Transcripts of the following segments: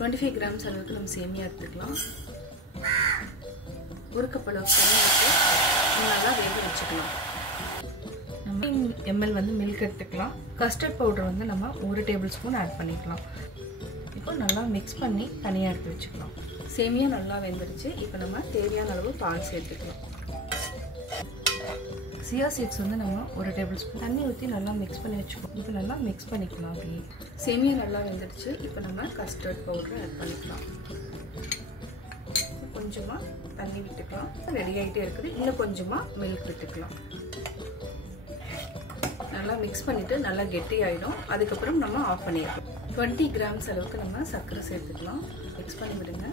25 grams அளவுக்கு நம்ம சேமியா எடுத்துக்கலாம். ஒரு கப் அளவுக்கு தண்ணி ஊற்றி நல்லா வேக வச்சுக்கலாம். நம்ம ml வந்து மில்க் எடுத்துக்கலாம். கஸ்டர்ட் பவுடர் வந்து நம்ம 1 டேபிள் ஸ்பூன் ஆட் பண்ணிக்கலாம். இப்போ நல்லா மிக்ஸ் பண்ணி தனியாக எடுத்து வச்சுக்கலாம். சேமியா நல்லா வெந்துடுச்சு. இப்போ நம்ம தேவையான அளவு பால் சேர்த்துக்கலாம். சியா சீட்ஸ் வந்து நம்ம 1 டேபிள் ஸ்பூன் தண்ணி ஊற்றி நல்லா மிக்ஸ் பண்ணி வச்சுக்கோம். இப்போ நல்லா மிக்ஸ் பண்ணிக்கலாம். அப்படியே சேமியா நல்லா வெந்துடுச்சு. இப்போ நம்ம கஸ்டர்ட் பவுடர் ஆட் பண்ணிக்கலாம். கொஞ்சமாக தண்ணி விட்டுக்கலாம். ரெடி ஆகிட்டே இருக்குது. இன்னும் கொஞ்சமாக மில்க் விட்டுக்கலாம். நல்லா மிக்ஸ் பண்ணிவிட்டு நல்லா கெட்டி ஆகிடும். அதுக்கப்புறம் நம்ம ஆஃப் பண்ணிடலாம். 20 கிராம்ஸ் அளவுக்கு நம்ம சர்க்கரை சேர்த்துக்கலாம். மிக்ஸ் பண்ணி விடுங்க.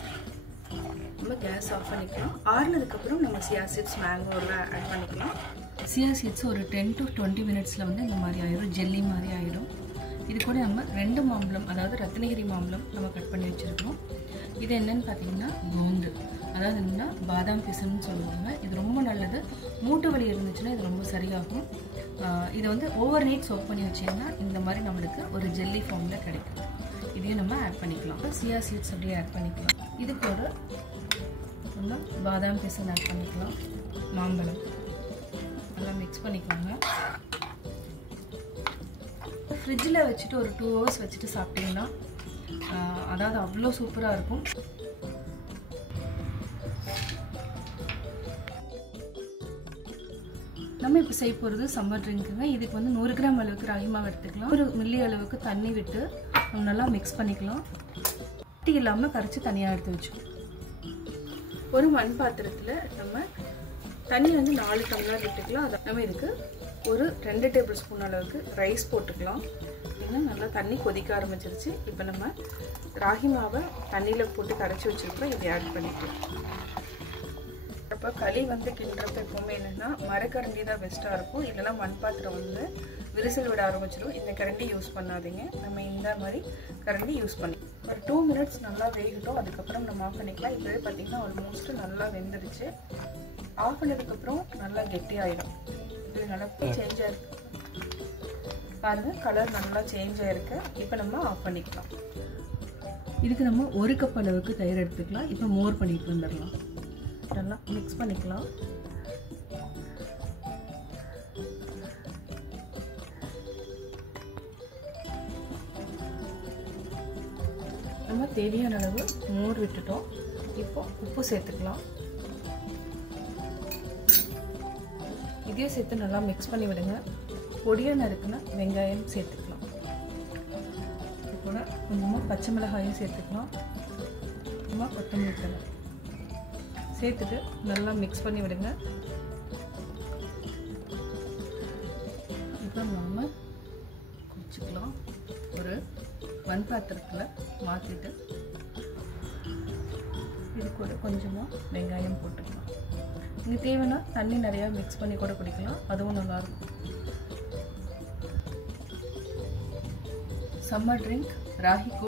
நம்ம கேஸ் ஆஃப் பண்ணிக்கலாம். ஆறுனதுக்கப்புறம் நம்ம சியா சீட்ஸ் மேங்கோவில் ஆட் பண்ணிக்கலாம். சியா சீட்ஸ் ஒரு 10 to 20 மினிட்ஸில் வந்து இந்த மாதிரி ஆயிடும். ஜெல்லி மாதிரி ஆகிடும். இது கூட நம்ம 2 மாம்பழம், அதாவது ரத்னகிரி மாம்பழம் நம்ம கட் பண்ணி வச்சுருக்கோம். இது என்னென்னு பார்த்தீங்கன்னா கோந்து, அதாவது என்னென்னா பாதாம் பிசன்னு சொல்லுவாங்க. இது ரொம்ப நல்லது. மூட்டு வலி இருந்துச்சுன்னா இது ரொம்ப சரியாகும். இதை வந்து ஓவர் நைட் சோக் பண்ணி வச்சிங்கன்னா இந்த மாதிரி நம்மளுக்கு ஒரு ஜெல்லி ஃபார்மில் கிடைக்கும். இதையும் நம்ம ஆட் பண்ணிக்கலாம். சியா சீட்ஸ் அப்படியே ஆட் பண்ணிக்கலாம். இது கூட நம்ம பாதாம் பிசன் ஆட் பண்ணிக்கலாம். மாம்பழம் நல்லா மிக்ஸ் பண்ணிக்கோங்க. ஃப்ரிட்ஜில் வச்சுட்டு ஒரு 2 hours வச்சுட்டு சாப்பிட்டிங்கன்னா அதாவது அவ்வளோ சூப்பராக இருக்கும். நம்ம இப்போ செய்ய போகிறது சம்மர் ட்ரிங்க்குங்க. இதுக்கு வந்து 100 கிராம் அளவுக்கு ராகி மாவு எடுத்துக்கலாம். 1 மில்லி அளவுக்கு தண்ணி விட்டு நம்ம நல்லா மிக்ஸ் பண்ணிக்கலாம். டீ இல்லாமல் கரைச்சி தனியாக எடுத்து வச்சுக்கோம். ஒரு மண் பாத்திரத்தில் நம்ம தண்ணி வந்து 4 டம்ளர் விட்டுக்கலாம். அதை நம்ம இதுக்கு ஒரு 2 டேபிள் ஸ்பூன் அளவுக்கு ரைஸ் போட்டுக்கலாம். இன்னும் நல்லா தண்ணி கொதிக்க ஆரம்பிச்சிருச்சு. இப்போ நம்ம ராகி மாவை தண்ணியில் போட்டு கரைச்சி வச்சுருக்கோம். இதை ஆட் பண்ணிக்கலாம். அப்போ களி வந்து கிண்டுறப்ப எப்போவுமே என்னென்னா மரக்கரண்டி தான் பெஸ்ட்டாக இருக்கும். இல்லைனா மண் பாத்திரம் வந்து விரிசல் விட ஆரம்பிச்சிடும். இந்த கரண்டி யூஸ் பண்ணாதீங்க. நம்ம இந்த மாதிரி கரண்டி யூஸ் பண்ணி ஒரு 2 மினிட்ஸ் நல்லா வேகட்டும். அதுக்கப்புறம் நம்ம ஆஃப் பண்ணிக்கலாம். இப்போவே பார்த்தீங்கன்னா ஆல்மோஸ்ட் நல்லா வெந்துடுச்சு. ஆஃப் பண்ணதுக்கப்புறம் நல்லா கெட்டி ஆகிடும். இது நல்லா சேஞ்ச் ஆகிருக்கு பாருங்கள். கலர் நல்லா சேஞ்ச் ஆகிருக்கு. இப்போ நம்ம ஆஃப் பண்ணிக்கலாம். இதுக்கு நம்ம 1 கப் அளவுக்கு தயிர் எடுத்துக்கலாம். இப்போ மோர் பண்ணிட்டு வந்துடலாம். நல்லா மிக்ஸ் பண்ணிக்கலாம். நம்ம தேவையான அளவு மோர் விட்டுட்டோம். இப்போ உப்பு சேர்த்துக்கலாம். இதையும் சேர்த்து நல்லா மிக்ஸ் பண்ணி விடுங்க. பொடியாக நறுக்குன்னா வெங்காயம் சேர்த்துக்கலாம். இது கூட கொஞ்சமாக பச்சை மிளகாயும் சேர்த்துக்கலாம். கொஞ்சமாக கொத்தமல்லி தழை சேர்த்துட்டு நல்லா மிக்ஸ் பண்ணி விடுங்க. இப்போ நம்ம குடிச்சிக்கலாம். ஒரு மண் பாத்திரத்தில் மாற்றிட்டு இது கூட கொஞ்சமாக வெங்காயம் போட்டுக்கலாம். இது தேவைன்னா தண்ணி நிறையா மிக்ஸ் பண்ணி கூட குடிக்கலாம். அதுவும் நல்லாயிருக்கும். Summer drink ragi